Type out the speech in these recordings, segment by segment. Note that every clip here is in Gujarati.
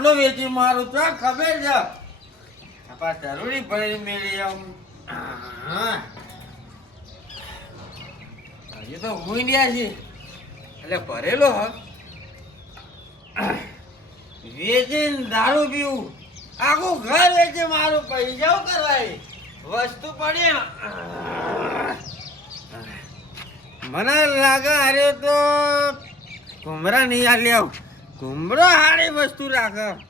બાટલો વેચી મારું તો ખબર છે. આપા જરૂરી ભરી મેળી આમ. હજી તો હું ગયા છે. એટલે ભરેલો હ. વેચીને દારૂ પીવું. આખું ઘર વેચે મારું પૈસા કરવાય? વસ્તુ પડી મને લાગે અરે તો ઘુમરા નહીં આ આવ ઘુમરો સારી વસ્તુ રાખે.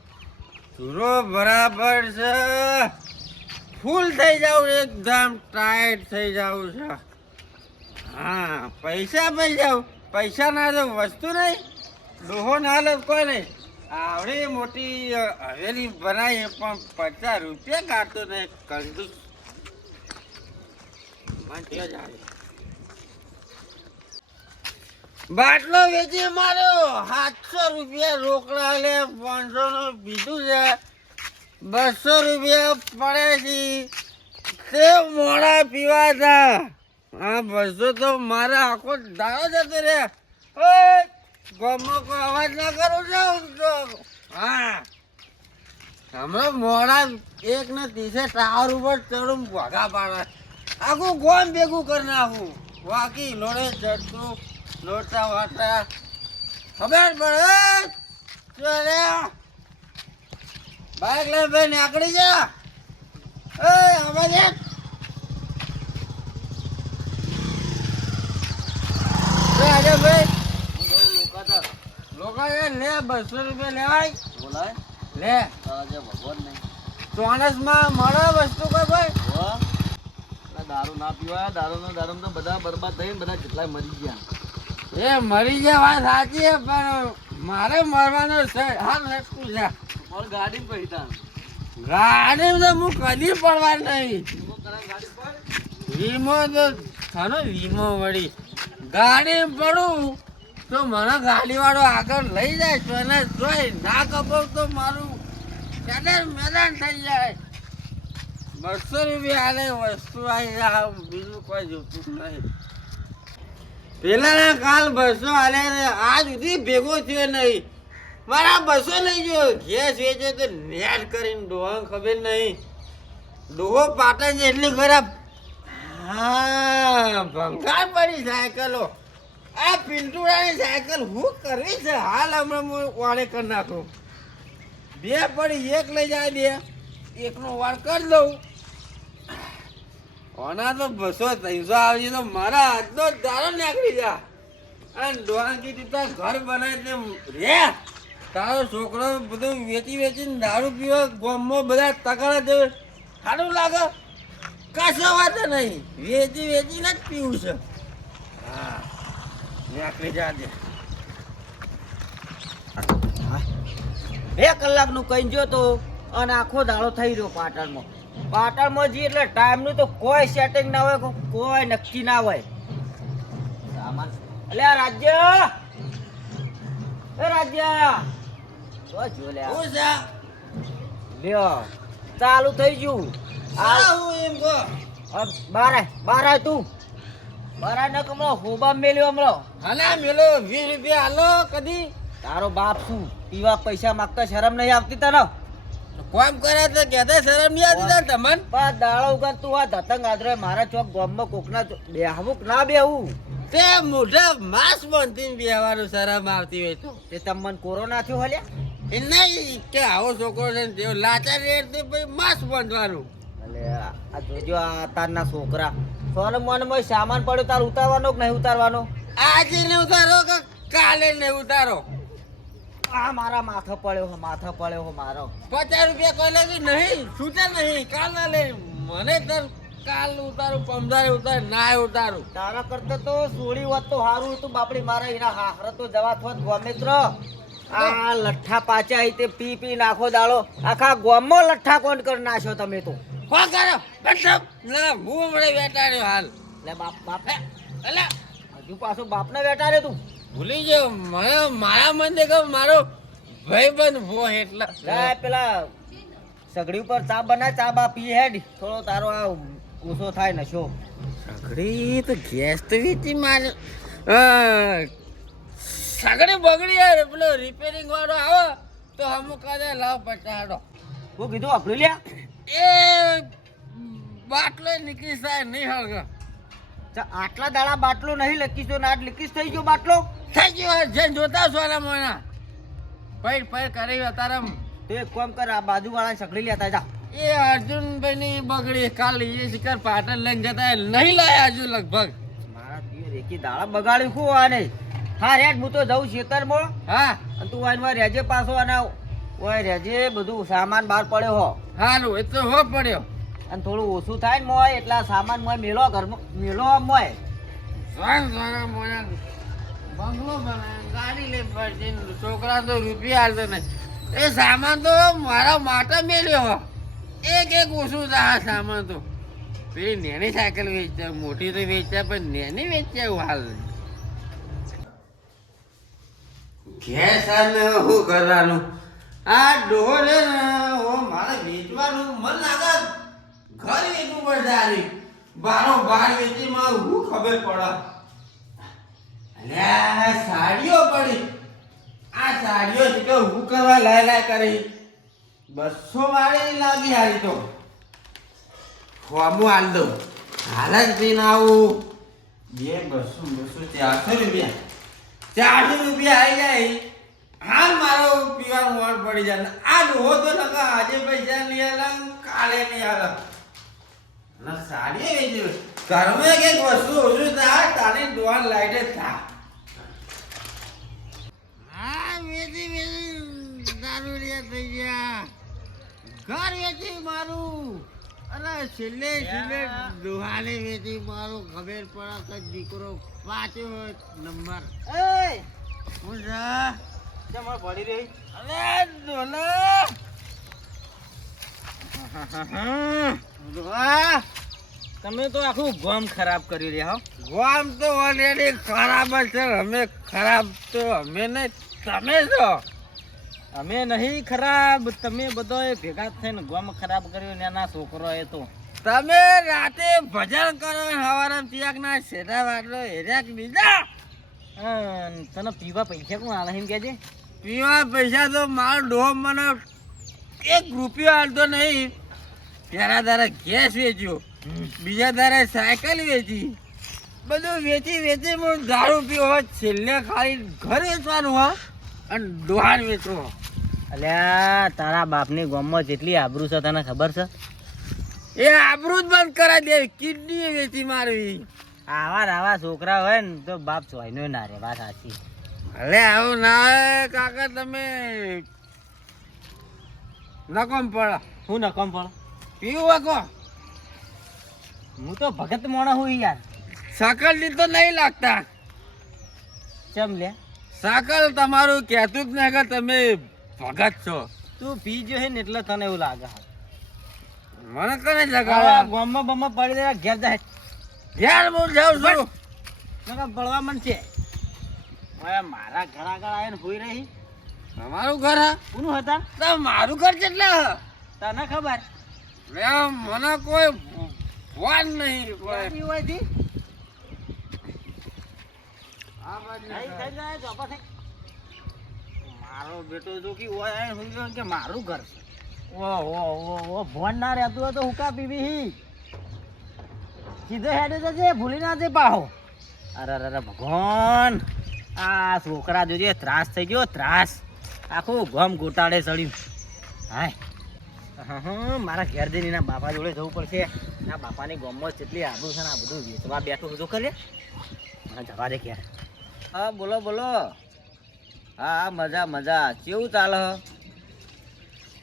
ચૂરો બરાબર છે. ફૂલ થઈ જાવ, એકદમ ટાઈટ થઈ જાવ છે. હા, પૈસા પૈ જાવ. પૈસા ના તો વસ્તુ નહીં ડોહો ના લો કોઈ નહીં. આવડી મોટી હવેલી બનાવી પણ પચાસ રૂપિયા કાઢતો જ આવે. બાટલો વેચી માર્યો સાતસો રૂપિયા રોકડા લે પાંચસો નું બીજું છે બસો રૂપિયા પડે છે. તે મોડા પીવા હતા હા બસો તો મારા આખો દાડો જતો રે. ગમો કોઈ અવાજ ના કરું છું તો. હા. હમણાં મોડા એક ને ત્રીસે ટાવર ઉપર ચડું વાઘા પાડે. આખું ગોમ ભેગું કરી નાખું. વાકી લોડે ચડતું લોટા વાટા. ખબર પડે? ચલે બાઈક લઈ ભાઈ નીકળી જા એ દે આજે ભાઈ લોકો લે બસો રૂપિયા લેવાય. બોલાય. લે. આજે ભગવાન નહીં ચોણસમાં મળે વસ્તુ કોઈ ભાઈ? હો. દારૂ ના પીવાય દારૂ નો દારૂ તો બધા બરબાદ થઈને બધા કેટલાય મરી ગયા. એ મરી જાય વાત સાચી છે પણ મારે મરવાનો છે. હાલ લખું છે ઓર ગાડી પૈતા ગાડી તો હું કદી પડવા નહીં. વીમો તો થાનો વીમો વળી. ગાડી પડું તો મને ગાડીવાળો આગળ લઈ જાય તો એને જોઈ ના કપો તો મારું મેદાન મેદાન થઈ જાય. બસો રૂપિયા આલે વસ્તુ આવી જાય બીજું કોઈ જોતું નહીં. પેલાના કાલ બસો આલે આજ સુધી ભેગો થયો નહીં. મારા બસો લઈ ગયો. ગેસ વેચે તો નેટ કરીને ડોહા ખબર નહીં. ડોહો પાટણ છે એટલી ખરાબ. હા, ભંગાર પડી સાયકલો. આ પિન્ટુડાની સાયકલ હું કરવી છે? હાલ હમણાં હું વાળે કરી નાખું. બે પડી, એક લઈ જાય બે. એકનો વાળ કરી દઉં. ઓના તો બસો ત્રણસો આવી તો મારા હાથનો દારો નીકળી જા. અને ડોહાંકી દીધા ઘર બનાવી રે. તારો છોકરો બધું વેચી વેચીને દારૂ પીવા ગોમમાં બધા તકડા દે. સારું લાગે. કશો વાત નહીં. વેચી વેચીને જ પીવું છે. હા. નીકળી જા દે. બે કલાકનું કઈ જો તો અને આખો દાડો થઈ રહ્યો પાટણમાં. પાટણમાં જઈએ એટલે ટાઈમનું તો કોઈ સેટિંગ ના હોય કોઈ નક્કી ના હોય. એટલે આ રાજ્ય! એ રાજ્ય! જો જો લે આ. હું છે? લ્યો ચાલુ થઈ ગયું. બારે બારે હું એમ કહો. આ બાર આય બાર આય તું. બારે ન ને કમળો હોબા મેલ્યો હમણો. હલા મેલો વીસ રૂપિયા હાલો કદી. તારો બાપ શું પીવા પૈસા માગતા શરમ નહીં આવતી તને? કોમ કરે તો કહેતા શરમ નહીં આવતી તાર તમને? બા દાળો ઉગર તું આ ધતંગ આદરે મારા ચોક ગામમાં કોકના બેહવું ના બેહવું? તે મોઢા માસ બનતી બેહવાનું શરમ આવતી હોય તો. તે તમન કોરોના થયો હલ્યા? એ નહીં કે આવો છોકરો છે ને તેઓ લાચાર રેડ તે ભાઈ માસ બાંધવાનું. એટલે આ આ જોજો આ તારના છોકરા. સોન મનમાં સામાન પડ્યો તાર ઉતારવાનો કે નહીં ઉતારવાનો? આજે ને ઉતારો કે કાલે ને ઉતારો? આ મારા માથા પડ્યો હો માથા પડ્યો હો મારો. પચાસ રૂપિયા કોઈ લાગે નહીં છૂટે નહીં કાલ ના લે. મને તો કાલ ઉતારું પમદારે ઉતાર ના ઉતારું. તારા કરતા તો સોળી વાત તો સારું હતું બાપડી મારા એના હાહર તો જવા થોત ગોમિત્ર આ લઠ્ઠા પાછા તે પી પી નાખો દાડો. આખા ગોમો લઠ્ઠા કોણ કરી નાખ્યો તમે તો? કોણ કરો બટપ ના હું હમણાં રહ્યો હાલ. લે બાપ બાપ. એટલે હજુ પાછું બાપને બેઠા રે તું? ભૂલી ગયો. મને મારા મન દેખો મારો ભાઈબંધ ભો એટલે. પેલા સગડી ઉપર ચા બના ચા બા પી હેડ. થોડો તારો આ ઓછો થાય નશો. સગડી તો ગેસ તો વીતી મારે. સગડી બગડી યાર પેલો રિપેરિંગ વાળો આવે તો અમુક કાદે લાવ પટાડો. હું કીધું વાપરી લ્યા? એ બાટલો નીકળી સાહેબ નહીં હળગો આટલા દાડા બાટલો નહીં લખીશો ને આજ લખીશ થઈ ગયો બાટલો? થઈ ગયો જે જોતા સોના મોના ભાઈ ભાઈ કરી અત્યારે તે કામ કર આ બાજુ વાળા સકડી લેતા જા. એ અર્જુનભાઈ ની બગડી કાલ એ શિકાર પાટણ લઈને જતા નહીં લાયા હજુ લગભગ. મારા પિયર એકી દાડા બગાડી શું આને? હા રેડ હું તો જઉં ખેતરમાં હા. અને તું વાઈન રેજે પાછો અને ઓય રેજે બધું સામાન બહાર પડ્યો હો. હારું એ તો હો પડ્યો. અને થોડું ઓછું થાય ને મોય એટલા સામાન મોય મેલો ઘરમાં મેલો મોય. સ્વાંગ સ્વાંગ મોના છોકરા તો રૂપિયા હાલતો નહીં. એ સામાન તો મારા માટે મેળ્યો. એક એક ઓછું થાય સામાન તો. પેલી નેની સાયકલ વેચતા, મોટી તો વેચતા, પણ નેની વેચતા એવું હાલ ગેસ ને શું કરવાનું? આ ડોહો ઘર ખબર પડે? અલ્યા સાડીઓ પડી. આ સાડીઓ છે કે હું કરવા લાય લાય કરી. બસો વાળી લાગી હારી તો. ખોમું હાલ દઉં. હાલ જ પીને આવું. બે બસો બસો ચારસો રૂપિયા. ચારસો રૂપિયા આવી જાય. હાલ મારો પીવાનું મોડ પડી જાય. આ ડોહો તો નકા આજે પૈસા નહીં આલે કાલે નહીં આલે. ના સાડી આવી ઘરમાં એક એક વસ્તુ ઓછું થાય, તારી દોવાન લાઈટે થા હા વેચી વેચી દારૂડિયા થઈ ગયા. ઘર વેચી મારું. અરે છેલ્લે છેલ્લે દુહાને વેચી મારું. ખબર પડે કે દીકરો પાછો નંબર. એ હું જા. રહી? અરે ડોલા તમે તો આખું ગોમ ખરાબ કરી રહ્યા હો. ગોમ તો ઓલરેડી ખરાબ જ છે. અમે ખરાબ તો અમે નહીં. તમે છો અમે નહીં ખરાબ, તમે બધો ભેગા થઈને ગમ ખરાબ કર્યો ને એના છોકરો એ તો. તમે રાતે ભજન કરો સવારે પિયાક ના વાટલો હેર્યાક બીજા? અન તને પીવા પૈસા કોણ આલે એમ કહેજે? પીવા પૈસા તો મારો ડોમ મને એક રૂપિયો હાલતો નહીં. પહેલા તારે ગેસ વેચ્યો, બીજા તારે સાયકલ વેચી. બધું વેચી વેચી હું દારૂ પીવો, છેલ્લે ખાલી ઘર વેચવાનું હા? અને દોહાન વેચવો અલ્યા તારા બાપની ગોમમાં જેટલી આબરૂ છે તને ખબર છે? એ આબરૂ જ બંધ કરાવી દે કિડની વેચી મારવી. આવા આવા છોકરા હોય ને તો બાપ ચોયનો ના રે વાત સાચી. અલે આવું ના કાકા તમે નકમ પડો. હું નકમ પડ? પીવું વકો હું તો ભગત મોણા હું યાર. સકલ તો નહીં લાગતા. ચમ લે? સાકલ તમારું કહેતું જ નહીં કે તમે ભગત છો. તું પી જો હે ને એટલે તને એવું લાગે મને કને આવા ગામમાં બમમાં પડી રહ્યા ઘેર જાય. ઘેર હું જાઉં છું. મને બળવા મન છે. મારા ઘર આગળ આવીને હોઈ રહી. તમારું ઘર હા? કોનું હતા તો મારું ઘર કેટલા હા? તને ખબર? મને કોઈ ફોન નહીં કોઈ. ક્યાંથી હોય તી? આ બાજુ થઈ- થઈ જાય, ચોપા થઈ. ના ભૂલી ના જે પાહો. અરે અરે ભગવાન. આ છોકરા જોજે, ત્રાસ થઈ ગયો, ત્રાસ. આખું ગમ ગોટાળે ચડ્યું. હાય. હા મારા ઘેર એના બાપા જોડે જવું પડશે. આ બાપાની ગમમાં જેટલી આબરૂ છે ને આ બધું વેચવા બેઠું બધું કરે જવા દે ઘેર. હા બોલો બોલો. હા હા મજા મજા. કેવું ચાલે?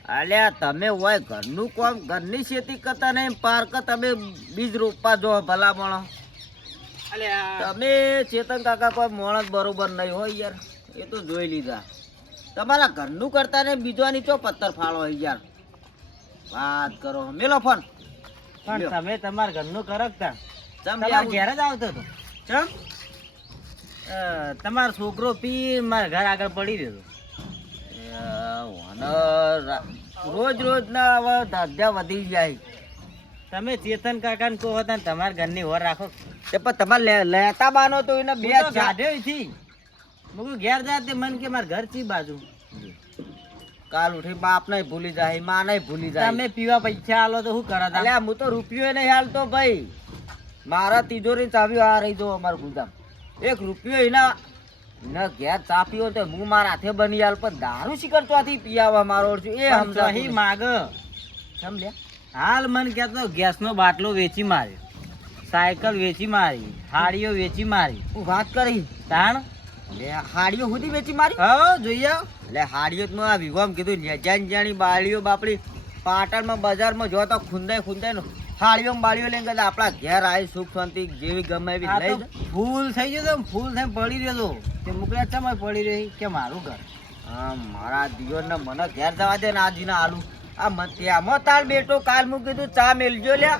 અલ્યા તમે હોય ઘરનું કોમ ઘરની ખેતી કરતા નહીં પાર્ક તમે બીજ રોપવા જો ભલા ભલામણ તમે ચેતન કાકા કોઈ મોણસ બરોબર નહીં હોય યાર. એ તો જોઈ લીધા. તમારા ઘરનું કરતા ને બીજોની ચો પથ્થર ફાળો હોય યાર. વાત કરો મેલો ફોન. પણ તમે તમારા ઘરનું કરો કે તમારા ઘેર જ આવતો હતો. ચમ? તમારો છોકરો પી મારા ઘર આગળ પડી રહ્યો. એ, રોજ રોજ ના હવે ધંધા વધી જાય. તમે ચેતન કાકા ને કહો હતા તમારા ઘરની હોર રાખો. તે પણ તમારે લેતા બાનો તો એને બે કાઢ્યો થી મેં ઘેર જાય તે મન કે મારા ઘર ચી બાજુ? કાલ ઉઠી બાપ ને ભૂલી જાય માં ને ભૂલી જાય. તમે પીવા પૈસા આલો તો શું કરા અલ્યા હું તો રૂપિયો નહીં હાલતો ભાઈ. મારા તિજોરી ચાવ્યો આ રહી જો અમારું ગુદામ એક રૂપિયો એના ના ઘેર ચા તો હું મારા હાથે બની આલ પણ દારૂ શીખર ચોથી પીયાવા મારો છું. એ નહીં. માગ. સમજ્યા હાલ મને કહેતો ગેસનો બાટલો વેચી માર્યો સાયકલ વેચી મારી. હાડીઓ વેચી મારી. હું વાત કરી. તાણ? લે હાડીઓ સુધી વેચી મારી? હા જોઈએ એટલે હાડીઓ તો આ વિવામ કીધું જાણી બાળીઓ બાપડી પાટણમાં બજારમાં જોતા તો ખૂંદાય ખૂંદાય ને બાળીઓ લઈને કદાચ આપણા ઘેર આવી સુખ શાંતિ જેવી ગમે એવી લઈ ફૂલ થઈ ગયો તો ફૂલ થઈને પડી રહ્યો તો. તે મુકલા ચમ પડી રહી? કે મારું ઘર? હા મારા દિયોને મને ઘેર જવા દે ને આજીને આલુ. આ ત્યાંમાં તાર બેટો કાલ મૂકી કીધું ચા મેલજો લ્યા.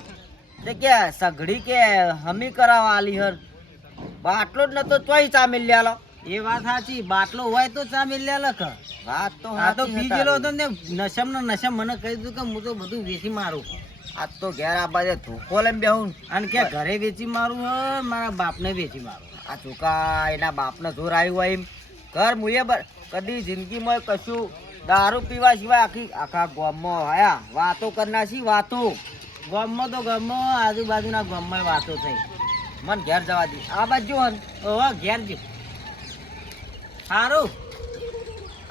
તે કે સઘડી કે હમી કરાવવા આલી હર બાટલો જ નતો તોય ચા મેલ લ્યાલો એ વાત સાચી બાટલો હોય તો ચા મિલ્યા લખ વાત તો હા તો પી ગયેલો હતો ને નશમ ને નશમ મને કહી દીધું કે હું તો બધું વેચી મારું. આજ તો ઘેર આ બાજુ ધોકો લઈને બેહું અને કે ઘરે વેચી મારું હે? મારા બાપને વેચી મારું આ ચોકા એના બાપને જોર આવ્યું હોય એમ. ઘર મુએ કદી જિંદગીમાં કશું દારૂ પીવા સિવાય આખી આખા ગામમાં આયા. વાતો કરનાર છી વાતો. ગામમાં તો ગામમાં આજુબાજુના ગામમાં વાતો થઈ. મન ઘેર જવા દે. આ બાજુ ઓહો ઘેર જો. સારું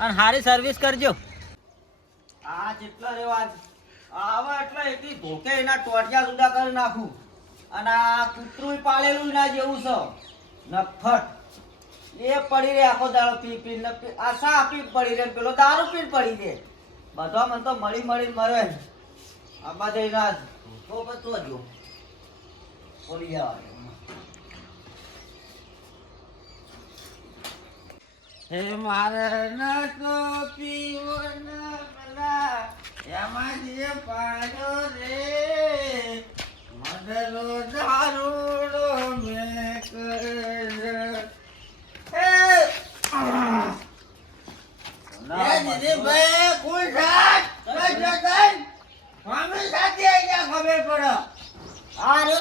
અને સારી સર્વિસ કરજો. આ જેટલા રેવા આવા એટલે એટલી ધોકે એના ટોટિયા જુદા કરી નાખું. અને આ કૂતરું પાળેલું ના જેવું છે. નફટ એ પડી રે આખો દાડો પી પી ને આ સા પી પડી રે પેલો દારૂ પી પડી રે બધા મને તો મળી મળી મરે આમાં જઈ ના તો બધું જો બોલી આવે હે મારે ન તો પીવો ન પેલા એમાં જે પાડો રે મદરો દારૂડો મેં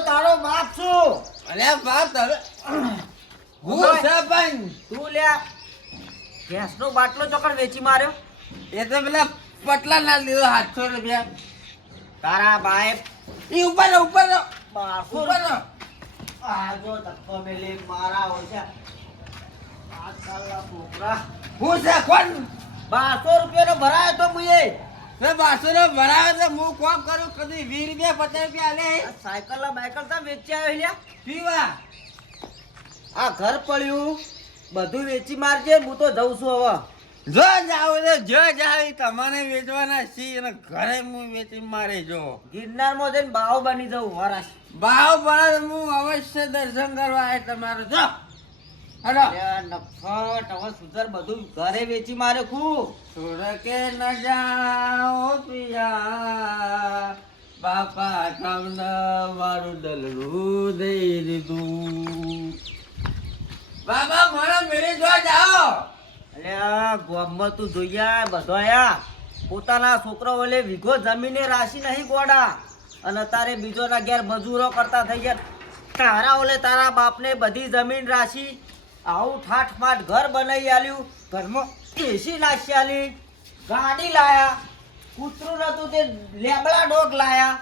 તારો બાપ છું અરે બાપ હવે હું. સરપંચ તું લ્યા, ગેસનો બાટલો ચોકડ વેચી માર્યો એ તો પેલા પટલા ના લીધો સાતસો રૂપિયા. તારા બાએ એ ઉપર ઉપર ઉપર રહો. ધક્કો મેલી મારા ઓછા. આજકાલના છોકરા. હું છે કોણ? બારસો રૂપિયાનો ભરાયો તો મુએ બારસો નો ભરાવે તો હું કોમ કરું? કદી વીસ રૂપિયા પચાસ રૂપિયા આ સાયકલ બાયકલ તો વેચી આવ્યો લ્યા. પીવા આ ઘર પડ્યું. બધું વેચી મારજે હું તો જઉં છું હવે. જો જાવ તો જો જાવ તમને તમારે વેચવાના છી અને ઘરે હું વેચી મારે જો. ગિરનારમાં જઈને બાવ બની જવું વરસ ભાવ બને હું અવશ્ય દર્શન કરવા આવે તમારે. જો. હલો. નફટ હવે સુધર બધું ઘરે વેચી મારે ખૂબ. સુરકે ન જાઓ પિયા બાપા તમને મારું ડલરું દઈ દીધું. બાબા મારા મેળે જો જાઓ. અલ્યા, ગામમાં તું જોઈ આય બધો આયા. પોતાના છોકરો વલે વિઘો જમીને રાશી નહીં ગોડા. અને તારે બીજોના ઘેર મજૂરો કરતા થઈ ગયા. તારા ઓલે તારા બાપને બધી જમીન રાશી આવું ઠાઠ માઠ ઘર બનાવી આલ્યું. ઘરમાં એસી નાસી આલી. ગાડી લાયા. કૂતરું નતું તે લેબડા ડોગ લાયા.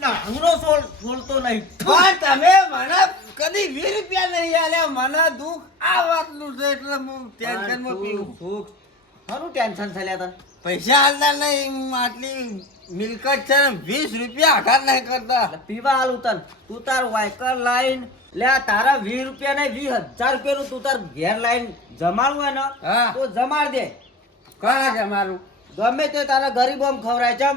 ડાંગરો સોલ સોલતો નહીં. પણ તમે મને કદી વીસ રૂપિયા નહીં આલ્યા. મને દુઃખ આ વાતનું છે એટલે હું ટેન્શનમાં પીવું. દુઃખ ખરું ટેન્શન થયા તને. પૈસા હાલતા નહીં હું આટલી મિલકત છે ને વીસ રૂપિયા આઘાત નહીં કરતા. પીવા હાલું તન. તું તાર વાયકર લાઈન લે તારા વીસ રૂપિયા ને વીસ હજાર રૂપિયાનું તું તાર ઘેર લાઈન જમાડવું હોય ને હા. તો જમાડ દે. કરા જમાડું? ગમે તે તારા ગરીબો ખવરાય છે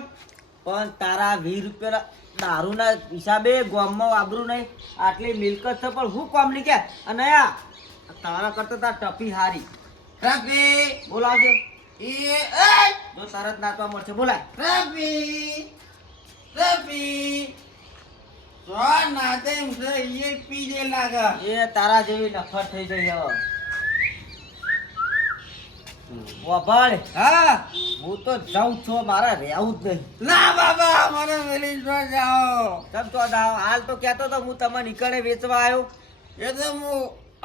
પણ તારા વીસ રૂપિયા દારૂના હિસાબે ગોમમાં વાબરું નહીં. આટલી મિલકત છે પણ હું કોમલી કે? અને આ તારા કરતા તાર ટપી હારી. રફી બોલાવજો. એ એ! જો તરત નાચવા મળશે બોલાય. રફી રફી તો નાતે એ પી દે લાગે. એ તારા જેવી નફર થઈ ગઈ હવે. વભાડ હા. હું તો જાઉં છું મારે રહેવું જ નહીં. ના બાબા મને મેલી જો જાઓ. તમ તો હાલ તો કહેતો તો હું તમને નીકળે વેચવા આવ્યો. એ તો હું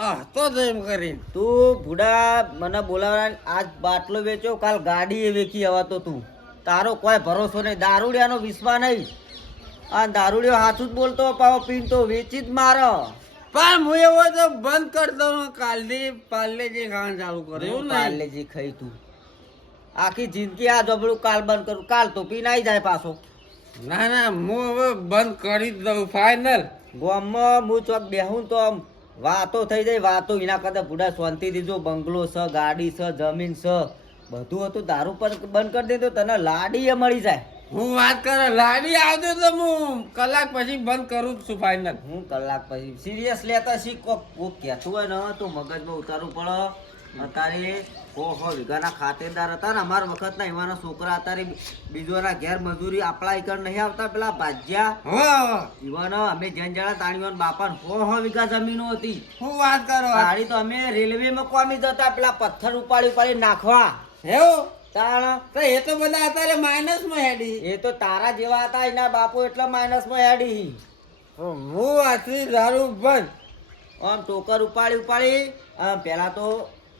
આ તો એમ કરી તું ભૂડા મને બોલાવવા આજ બાટલો વેચો કાલ ગાડી એ વેચી આવતો તું. તારો કોઈ ભરોસો નહીં. દારૂડિયાનો વિશ્વાસ નહીં. આ દારૂડિયો હાથું જ બોલતો પાવો પીન તો વેચી જ મારો. પણ હું એવો તો બંધ કરતો હું કાલથી પાર્લેજી ખાવાનું ચાલુ કર્યું પાર્લેજી ખાઈ તું. આખી જિંદગી આ જબડું કાલ બંધ કરું કાલ તો પી નાઈ જાય પાછો. ના ના હું હવે બંધ કરી દઉં ફાઇનલ ગામમાં હું ચોક બેહું તો આમ વાતો થઈ જાય વાતો એના કરતા બુડા શાંતિ દીધો બંગલો છે ગાડી છે જમીન છે બધું હતું દારૂ પર બંધ કરી દે તો તને લાડીએ મળી જાય. હું વાત કરે લાડી આવતો તો હું. કલાક પછી બંધ કરું છું ફાઇનલ હું કલાક પછી? સિરિયસ લેતા શીખ કોક. કોક કહેતું હોય ને તો મગજમાં ઉતારવું પડે. અત્યારે ઓહો વિઘાના ખાતેદાર હતા ને અમારા વખતના એવાના છોકરા અત્યારે બીજોના ઘેર મજૂરી આપણા એકર નહીં આવતા પેલા ભાજ્યા. હો. અમે જેન જણા તાણીવાન બાપા હો હો વીઘા જમીનો હતી. હું વાત કરો. તાળી તો અમે રેલવેમાં કોમી જતા પેલા પથ્થર ઉપાડી ઉપાડી નાખવા. એવું? તાણ. એ તો બધા અત્યારે માઇનસમાં હેડી. એ તો તારા જેવા હતા એના બાપુ એટલા માઇનસમાં હેડી. હું આથી દારૂ બંધ. આમ ટોકર ઉપાડી ઉપાડી આમ પહેલાં તો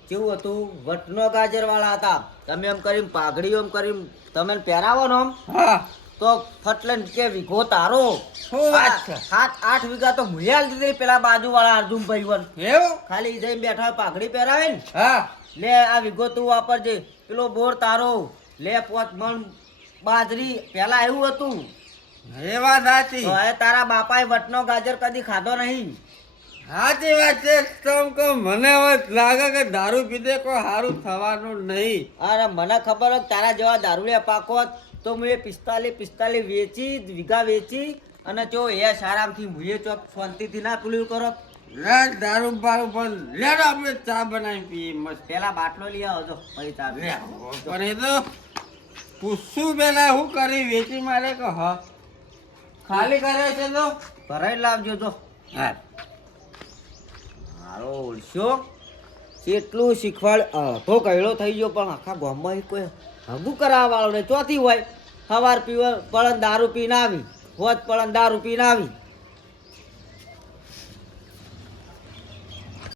કેવું હતું વટનો ગાજર વાળા હતા. તમે એમ કરીને પાઘડી એમ કરીને તમે પહેરાવો ને આમ હા. તો ફટલે કે વીઘો તારો? સાત આઠ વીઘા તો મુયાલ દીધી પેલા બાજુ વાળા અર્જુન ભાઈ એવું? ખાલી જઈને બેઠા પાઘડી પહેરાવે ને. હા. લે આ વીઘો તું વાપરજે. પેલો બોર તારો લે પોત મણ બાજરી પેલા એવું હતું. એ વાત સાચી. હવે તારા બાપાએ વટનો ગાજર કદી ખાધો નહીં. સાચી વાત છે તમ કહો મને હવે લાગે કે દારૂ પીધે કોઈ સારું થવાનું નહીં. અરે મને ખબર હોય તારા જેવા દારૂડિયા પાકો તો મેં પિસ્તાલીસ પિસ્તાલીસ વેચી વીઘા વેચી અને જો એ સારામથી મુએ ચોક શાંતિથી ના પેલું કરો. લે દારૂ બારૂ પણ લેડો આપણે ચા બનાવી પીએ. મસ્ત. પેલા બાટલો લઈ આવો તો પછી ચા પણ એ તો પૂછું પેલા શું કરી વેચી મારે કે હા? ખાલી કરે છે તો? ભરાઈ લાવજો તો હા. મારો ઓળશો. કેટલું શીખવાડ તો કહેડો થઈ ગયો પણ આખા ગામમાં કોઈ હગું કરાવવાળો વાળો ને ચોથી હોય. સવાર પીવા પળન દારૂ પીને આવી હોત પળન દારૂ પીને આવી.